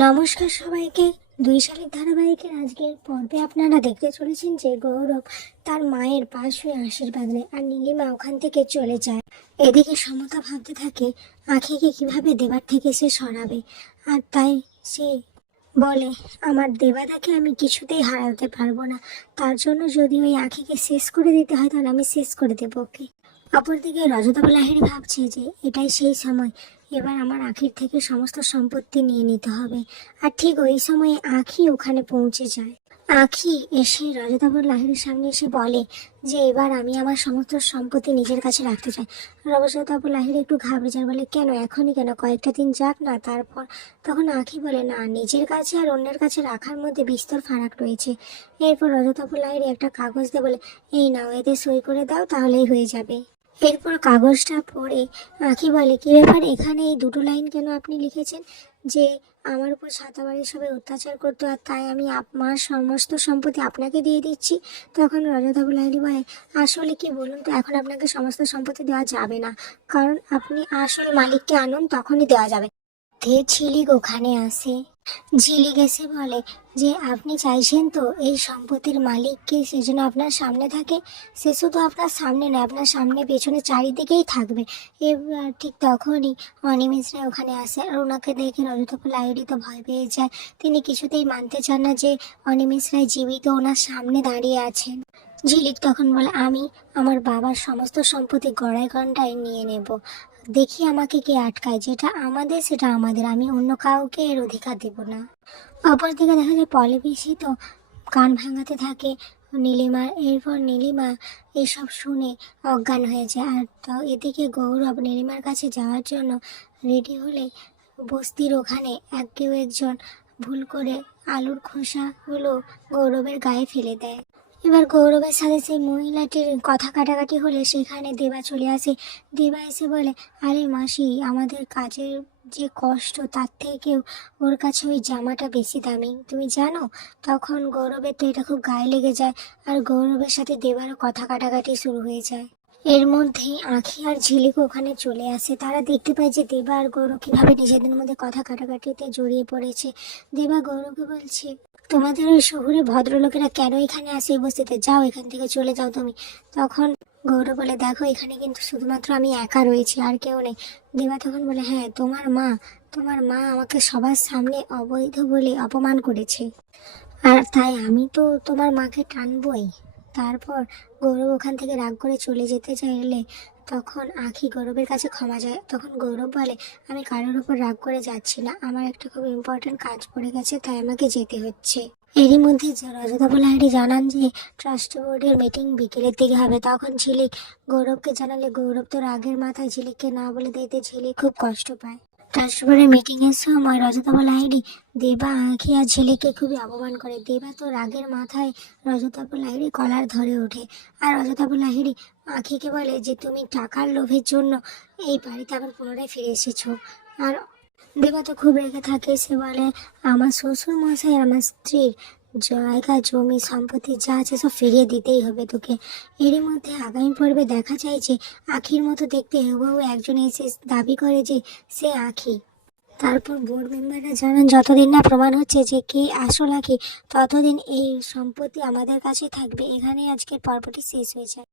নমস্কার সবাইকে। দুই সালের ধারাবাহিকের আজকের পর্বে আপনারা দেখতে চলেছেন যে গৌরব তার মায়ের পাশ হয়ে আশীর্বাদ নেয় আর নীলিমা ওখান থেকে চলে যায়। এদিকে সমতা ভাবতে থাকে, আখিকে কীভাবে দেবার থেকে সে সরাবে? আর তাই সে বলে, আমার দেবাদাকে আমি কিছুতেই হারাতে পারব না। তার জন্য যদি ওই আখিকে শেষ করে দিতে হয়, তাহলে আমি শেষ করে দেবো ওকে। অপরদিকে রজতা লাহিড়ি ভাবছে যে এটাই সেই সময় এবার আমার আখির থেকে সমস্ত সম্পত্তি নিয়ে নিতে হবে। আর ঠিক ওই সময়ে আখি ওখানে পৌঁছে যায়। আখি এসে রজতাপুর লাহিড়ির সামনে এসে বলে যে, এবার আমি আমার সমস্ত সম্পত্তি নিজের কাছে রাখতে চাই। রজতাপুর লাহিড়ি একটু ঘাবড়ে যায়, বলে, কেন? এখনই কেন? কয়েকটা দিন যাক না, তারপর? তখন আখি বলে, না, নিজের কাছে আর অন্যের কাছে রাখার মধ্যে বিস্তর ফারাক রয়েছে। এরপর রজতাপুর লাহিড়ি একটা কাগজ দিয়ে বলে, এই নাও এতে সই করে দাও, তাহলেই হয়ে যাবে। এরপর কাগজটা পড়ে আঁকি বলে। কি ব্যাপার? এখানে এই দুটো লাইন কেন আপনি লিখেছেন? যে আমার উপর ছাতাবাড়ির সবাই অত্যাচার করতো, আর তাই আমি আমার সমস্ত সম্পত্তি আপনাকে দিয়ে দিচ্ছি। তখন রজতাবুল লাইলি বলে, আসলে কি বলুন তো, এখন আপনাকে সমস্ত সম্পত্তি দেওয়া যাবে না। কারণ আপনি আসল মালিককে আনুন, তখনই দেওয়া যাবে। ধে ঝিলিক ওখানে আসে। ঝিলিক গেছে বলে যে, আপনি চাইছেন তো এই সম্পত্তির মালিককে সেজন্য আপনার সামনে থাকে? সে শুধু আপনার সামনে নয়, আপনার সামনে পেছনে চারিদিকেই থাকবে। এবার ঠিক তখনই অনিমেষরা ওখানে আসে আর ওনাকে দেখে রজতপুর লাইরি তো ভয় পেয়ে যায়। তিনি কিছুতেই মানতে চান না যে অনিমেষ রায় জীবিত ওনার সামনে দাঁড়িয়ে আছেন। ঝিলিক তখন বলে, আমি আমার বাবার সমস্ত সম্পত্তি গড়াই ঘন্টায় নিয়ে নেব। দেখি আমাকে কে আটকায়, যেটা আমাদের, সেটা আমাদের। আমি অন্য কাউকে এর অধিকার দেব না। অপরদিকে দেখা যায় পলিপিসি তো কান ভাঙাতে থাকে। নীলিমার এরপর নীলিমা এসব শুনে অজ্ঞান হয়ে যায়। আর তো এদিকে গৌরব নীলিমার কাছে যাওয়ার জন্য রেডি হলে বস্তির ওখানে এক কেউ একজন ভুল করে আলুর খোসাগুলো গৌরবের গায়ে ফেলে দেয়। এবার গৌরবের সাথে সেই মহিলাটির কথা কাটাকাটি হলে সেখানে দেবা চলে আসে। দেবা এসে বলে, আরে মাসি, আমাদের কাজের যে কষ্ট, তার থেকেও ওর কাছে ওই জামাটা বেশি দামি। তুমি জানো, তখন গৌরবের তো এটা খুব গায়ে লেগে যায় আর গৌরবের সাথে দেবারও কথা কাটাকাটি শুরু হয়ে যায়। এর মধ্যেই আঁখি আর ঝিলিক ওখানে চলে আসে। তারা দেখতে পায় যে দেবা আর গৌরব কীভাবে নিজেদের মধ্যে কথা কাটাকাটিতে জড়িয়ে পড়েছে। দেবা গৌরবকে বলছে তোমাদের ওই শহরে ভদ্রলোকেরা কেন এখানে আসে এই বস্তিতে যাও এখান থেকে চলে যাও তুমি। তখন গৌরব বলে, দেখো, এখানে কিন্তু শুধুমাত্র আমি একা রয়েছি, আর কেউ নেই। দেবা তখন বলে হ্যাঁ তোমার মা তোমার মা আমাকে সবার সামনে অবৈধ বলে অপমান করেছে। আর তাই আমি তো তোমার মাকে টানবই। তারপর গৌরব ওখান থেকে রাগ করে চলে যেতে চাইলে তখন আখি গৌরবের কাছে ক্ষমা যায় তখন গৌরব বলে, আমি কারোর উপর রাগ করে যাচ্ছি না। আমার একটা খুব ইম্পর্টেন্ট কাজ পড়ে গেছে, তাই আমাকে যেতে হচ্ছে। এরই মধ্যে রজতা বলাহারি জানান যে, ট্রাস্ট বোর্ডের মিটিং বিকেলের দিকে হবে। তখন ঝিলিক, গৌরবকে জানালে, গৌরব তো রাগের মাথায় ঝিলিককে না বলে দিতে ঝিলিক খুব কষ্ট পায়। ট্রাস্ট বোর্ডের মিটিংয়ের সময় রজতা লাহিড়ি দেবা, আঁখি আর ঝিলিকে খুবই অপমান করে। দেবা তো রাগের মাথায় রজতাপ লাহিড়ি কলার ধরে ওঠে। আর রজতাপ লাহিড়ি আঁখিকে বলে যে, তুমি টাকার লোভের জন্য এই বাড়িতে আবার পুনরায় ফিরে এসেছ। আর দেবা তো খুব রেগে থাকে। সে বলে, আমার শ্বশুর মশাই আমার স্ত্রীর জায়গা, জমি, সম্পত্তি যা আছে সব ফিরিয়ে দিতেই হবে তোকে। এরই মধ্যে আগামী পর্বে দেখা যায় যে, আখির মতো দেখতে হুবহু একজন এসে দাবি করে যে, সে আখি। তারপর বোর্ড মেম্বাররা জানান, যতদিন না প্রমাণ হচ্ছে যে কে আসল আখি, ততদিন এই সম্পত্তি আমাদের কাছে থাকবে। এখানেই আজকের পর্বটি শেষ হয়ে যায়।